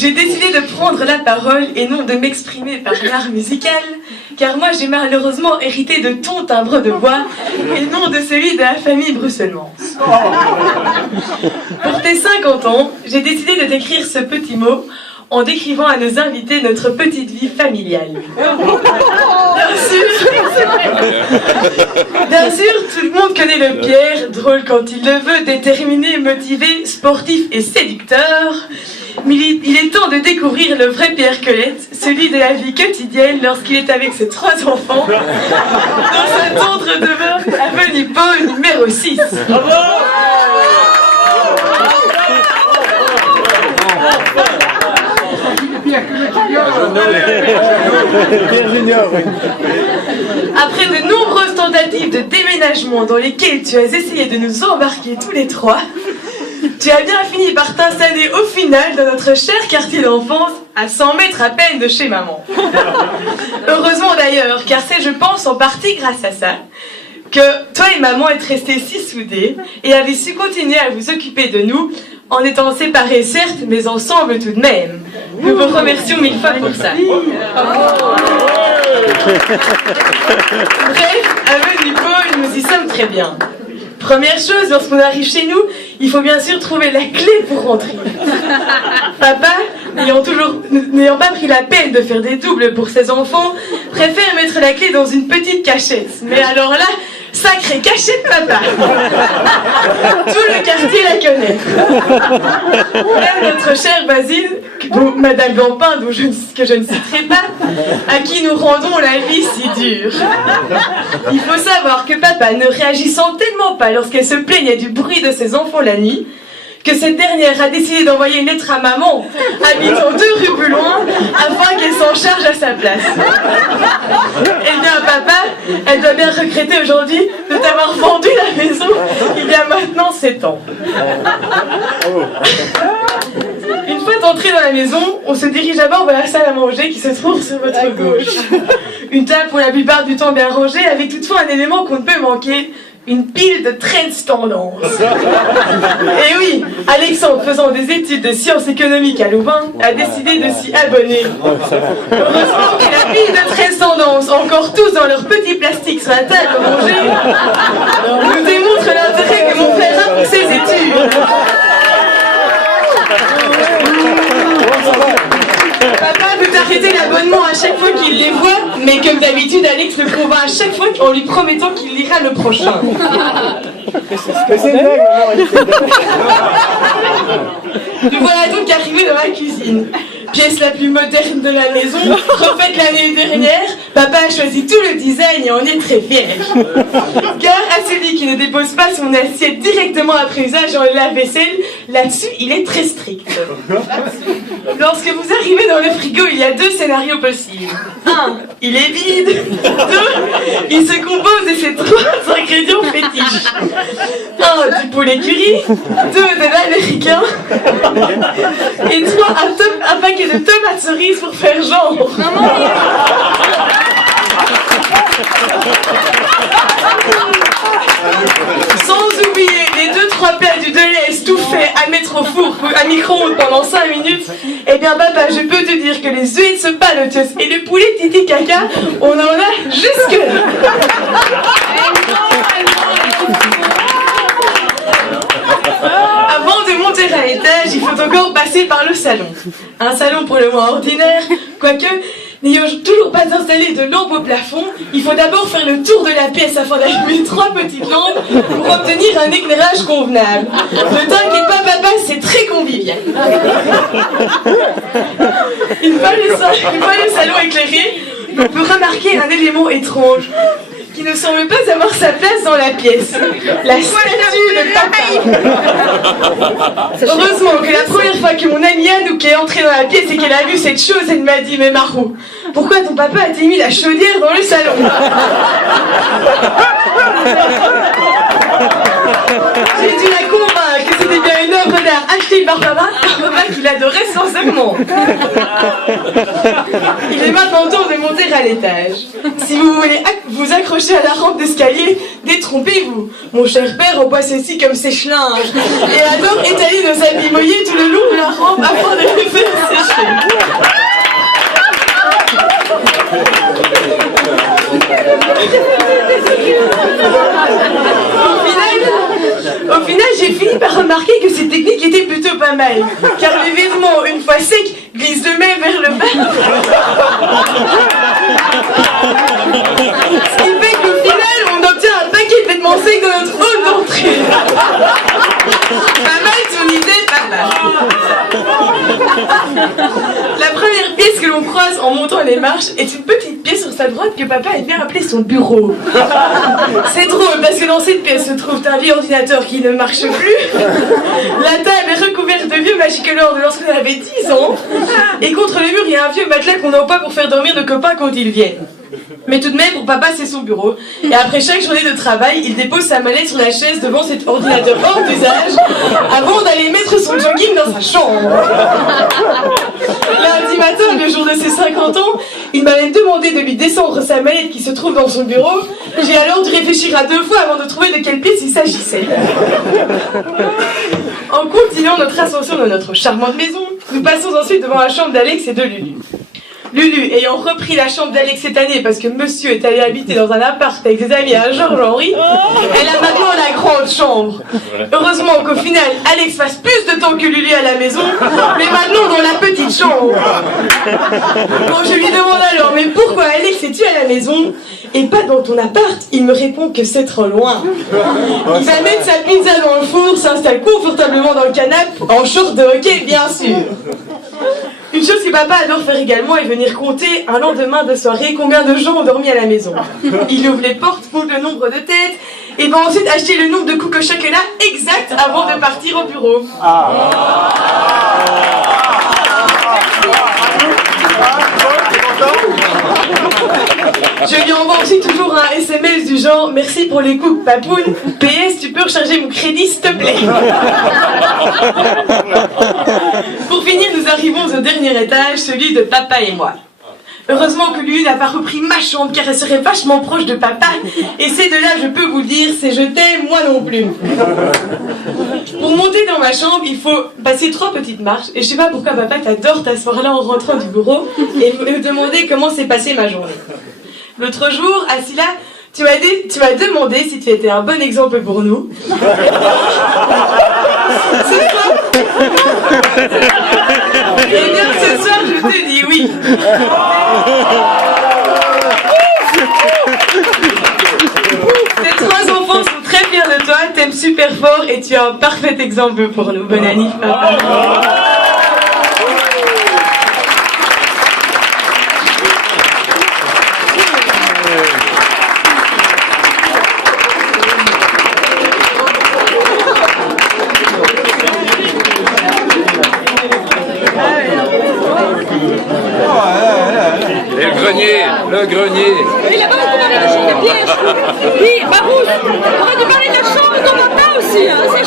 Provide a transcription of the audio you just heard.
j'ai décidé de prendre la parole et non de m'exprimer par l'art musical, car moi j'ai malheureusement hérité de ton timbre de voix et non de celui de la famille Brusselmans. Pour tes 50 ans, j'ai décidé de t'écrire ce petit mot en décrivant à nos invités notre petite vie familiale. Bien sûr, tout le monde connaît le Pierre, drôle quand il le veut, déterminé, motivé, sportif et séducteur. Mais il est temps de découvrir le vrai Pierre Colette, celui de la vie quotidienne lorsqu'il est avec ses 3 enfants, dans sa tendre demeure avenue Paul numéro 6. Pierre Junior. Après de nombreuses tentatives de déménagement dans lesquelles tu as essayé de nous embarquer tous les 3, tu as bien fini par t'installer au final dans notre cher quartier d'enfance, à 100 mètres à peine de chez maman. Heureusement d'ailleurs, car c'est, je pense, en partie grâce à ça, que toi et maman êtes restés si soudés et avez su continuer à vous occuper de nous, en étant séparés certes, mais ensemble tout de même. Nous vous remercions 1000 fois pour ça. Bref, avenue Paul, nous y sommes très bien. Première chose, lorsqu'on arrive chez nous, il faut bien sûr trouver la clé pour rentrer. Papa, n'ayant pas pris la peine de faire des doubles pour ses enfants, préfère mettre la clé dans une petite cachette. Mais alors là, sacrée cachette, papa. Tout le quartier la connaît. Même notre chère Basile, Madame Gampin, que je ne citerai pas, à qui nous rendons la vie si dure. Il faut savoir que papa, ne réagissant tellement pas lorsqu'elle se plaignait du bruit de ses enfants la nuit, que cette dernière a décidé d'envoyer une lettre à maman, habitant 2 rues plus loin, afin qu'elle s'en charge à sa place. Eh bien, papa, elle doit bien regretter aujourd'hui de t'avoir vendu la maison il y a maintenant 7 ans. Une fois entré dans la maison, on se dirige d'abord vers la salle à manger qui se trouve sur votre gauche. Une table pour la plupart du temps bien rangée, avec toutefois un élément qu'on ne peut manquer, une pile de trends tendance. Et oui, Alexandre, faisant des études de sciences économiques à Louvain, a décidé de s'y abonner. Heureusement que la pile de trends tendance, encore tous dans leur petit plastique sur la table à manger, nous démontre l'intérêt que mon frère a pour ses études. Papa peut arrêter l'abonnement à chaque fois qu'il les voit, mais comme d'habitude, Alex le convainc à chaque fois en lui promettant qu'il lira le prochain. Nous voilà donc arrivés dans la cuisine. Pièce la plus moderne de la maison, refaite l'année dernière, papa a choisi tout le design et on est très fiers. Car à celui qui ne dépose pas son assiette directement après usage dans le lave-vaisselle, là-dessus il est très strict. Lorsque vous arrivez dans le frigo, il y a 2 scénarios possibles. 1, il est vide. 2, il se compose de ces 3 ingrédients fétiches. 1, du poulet curry. 2, de l'américain. Et 3, un paquet de tomates cerises pour faire genre. Sans oublier les 2-3 plats du Deleuze tout fait à mettre au four à micro-ondes pendant 5 minutes. Eh bien papa, je peux te dire que les œufs de ce paloteuse et le poulet titi caca, on en a jusque là. Avant de monter à l'étage, il faut encore passer par le salon. Un salon pour le moins ordinaire, quoique, n'ayant toujours pas installé de lampe au plafond, il faut d'abord faire le tour de la pièce afin d'allumer 3 petites lampes pour obtenir un éclairage convenable. Ne t'inquiète pas papa, c'est très convivial. Une fois le salon éclairé, on peut remarquer un élément étrange qui ne semble pas avoir sa place dans la pièce. La statue de papa. Heureusement que la première fois que mon amie Anouk est entrée dans la pièce et qu'elle a vu cette chose, elle m'a dit « Mais Marou, pourquoi ton papa a-t-il mis la chaudière dans le salon ?» J'ai dû la convaincre que c'était bien une œuvre d'art achetée par papa qu'il adorait sincèrement. Il est maintenant temps de monter à l'étage. Si vous voulez vous accrocher à la rampe d'escalier, détrompez-vous. Mon cher père emploie ceci comme sèche-linge et adore étaler nos habits mouillés tout le long de la rampe afin de les faire sécher. travail, car les virements, une fois secs, glissent de même vers le bas. Ce qui fait qu'au final, on obtient un paquet de vêtements secs dans notre hall d'entrée. Pas mal ton idée, papa. La première pièce que l'on croise en montant les marches est une petite pièce sur sa droite que papa aime bien appeler son bureau. C'est drôle parce que dans cette pièce se trouve un vieux ordinateur qui ne marche plus. La table est recouverte de vieux magicolores de lorsqu'on avait 10 ans. Et contre le mur, il y a un vieux matelas qu'on emploie pour faire dormir nos copains quand ils viennent. Mais tout de même, pour papa, c'est son bureau. Et après chaque journée de travail, il dépose sa mallette sur la chaise devant cet ordinateur hors d'usage avant d'aller mettre son jogging dans sa chambre. Lundi matin, le jour de ses 50 ans, il m'a même demandé de lui descendre sa mallette qui se trouve dans son bureau. J'ai alors dû réfléchir à 2 fois avant de trouver de quelle pièce il s'agissait. En continuant notre ascension dans notre charmante maison, nous passons ensuite devant la chambre d'Alex et de Lulu. Lulu, ayant repris la chambre d'Alex cette année parce que monsieur est allé habiter dans un appart avec ses amis à Georges-Henri, elle a maintenant la grande chambre. Heureusement qu'au final, Alex passe plus de temps que Lulu à la maison, mais maintenant dans la petite chambre. Quand je lui demande alors, mais pourquoi Alex es-tu à la maison et pas dans ton appart, il me répond que c'est trop loin. Il va mettre sa pizza dans le four, s'installe confortablement dans le canapé, en short de hockey bien sûr. Une chose que papa adore faire également est venir compter un lendemain de soirée combien de gens ont dormi à la maison. Il ouvre les portes, compte le nombre de têtes et va ensuite acheter le nombre de coups au chocolat exact avant de partir au bureau. Je lui envoie aussi toujours un SMS du genre « Merci pour les coups, papoune. PS, tu peux recharger mon crédit, s'il te plaît. » Pour finir, nous arrivons au dernier étage, celui de papa et moi. Heureusement que lui n'a pas repris ma chambre car elle serait vachement proche de papa. Et c'est de là, je peux vous le dire, c'est je t'aime, moi non plus. Pour monter dans ma chambre, il faut passer 3 petites marches. Et je sais pas pourquoi papa t'adore t'asseoir là en rentrant du bureau et me demander comment s'est passée ma journée. L'autre jour, assis là, tu m'as demandé si tu étais un bon exemple pour nous. Ce soir... Eh bien, ce soir, je te dis oui. Tes 3 enfants sont très fiers de toi, t'aimes super fort et tu es un parfait exemple pour nous. Bonne année, papa. Et le grenier. Oui, là-bas, on peut parler de la chambre de piège. Oui, Barousse, on va te parler de la chambre de ton papa aussi, hein, c'est